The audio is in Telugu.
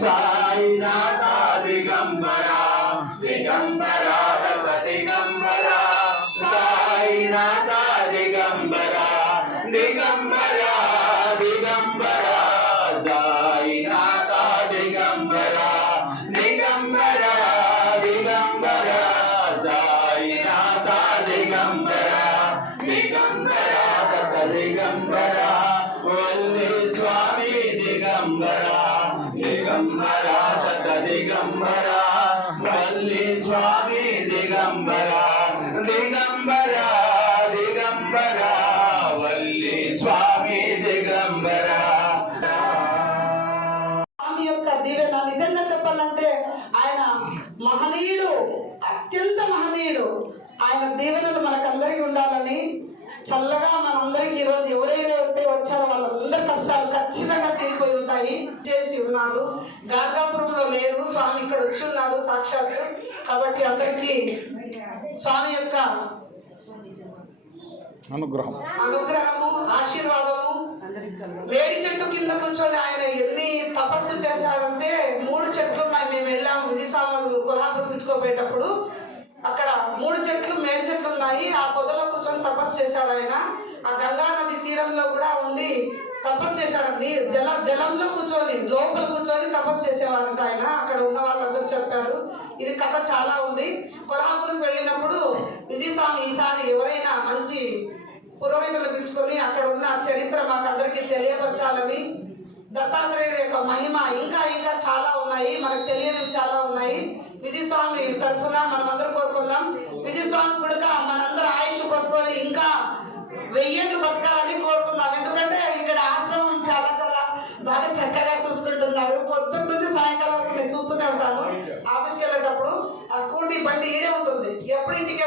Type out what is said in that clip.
సాయినాథ దిగంబర దిగంబర దిగంబర. సాయినాథ దిగంబర దిగంబర దిగంబర. సాయినాథ దిగంబర దిగంబర దిగంబర. సాయినాథ దిగంబర దిగంబర దత్త దిగంబర స్వామి దిగంబరా. దిగంబర దత్త దిగంబర వల్లి స్వామి దిగంబర దిగంబర దిగంబర వల్లి స్వామి దిగంబర స్వామి యొక్క దీవెన నిజంగా చెప్పాలంటే ఆయన మహనీయుడు అత్యంత మహనీయుడు. ఆయన దీవెనలు మనకందరికీ ఉండాలని చల్లగా మనందరికీ ఈరోజు ఎవరైతే వచ్చారో వాళ్ళందరి చేసి ఉన్నారు గార్గాపురంలో లేరు. స్వామి ఇక్కడ వచ్చి ఉన్నారు సాక్షాత్ కాబట్టి అందరికీ స్వామి యొక్క అనుగ్రహం. అనుగ్రహము ఆశీర్వాదము. వేడి చెట్టు కింద కూర్చొని ఆయన ఎన్ని తపస్సు చేశాడంటే మూడు చెట్లు ఉన్నాయి మేము వెళ్ళాము విజయస్వాములు కొల్హాపూర్ పిలుచుకోపోయేటప్పుడు అక్కడ మూడు చెట్లు మేడి చెట్లు ఉన్నాయి. ఆ పొదలో కూర్చొని తపస్సు చేశారు ఆయన. ఆ గంగా నది తీరంలో కూడా ఉండి తపస్సు చేశారండి జల జలంలో కూర్చొని లోపల కూర్చొని తపస్సు చేసేవారంట ఆయన. అక్కడ ఉన్న వాళ్ళందరూ చెప్పారు. ఇది కథ చాలా ఉంది. కొల్హాపురం వెళ్ళినప్పుడు విజయస్వామి ఈసారి ఎవరైనా మంచి పురోహితులు పిలుచుకొని అక్కడ ఉన్న చరిత్ర మాకు అందరికీ తెలియపరచాలని దత్తాత్రేయుడు యొక్క మహిమ ఇంకా ఇంకా చాలా ఉన్నాయి. మనకు తెలియనివి చాలా ఉన్నాయి. విజయస్వామి తరఫున మనం అందరం కోరుకుందాం. విజయస్వామి కూడా మనందరూ ఆయుష్ కోసుకొని ఇంకా వెయ్యేళ్ళు బండి ఈడే ఉంటుంది. ఎప్పుడు ఇంటికి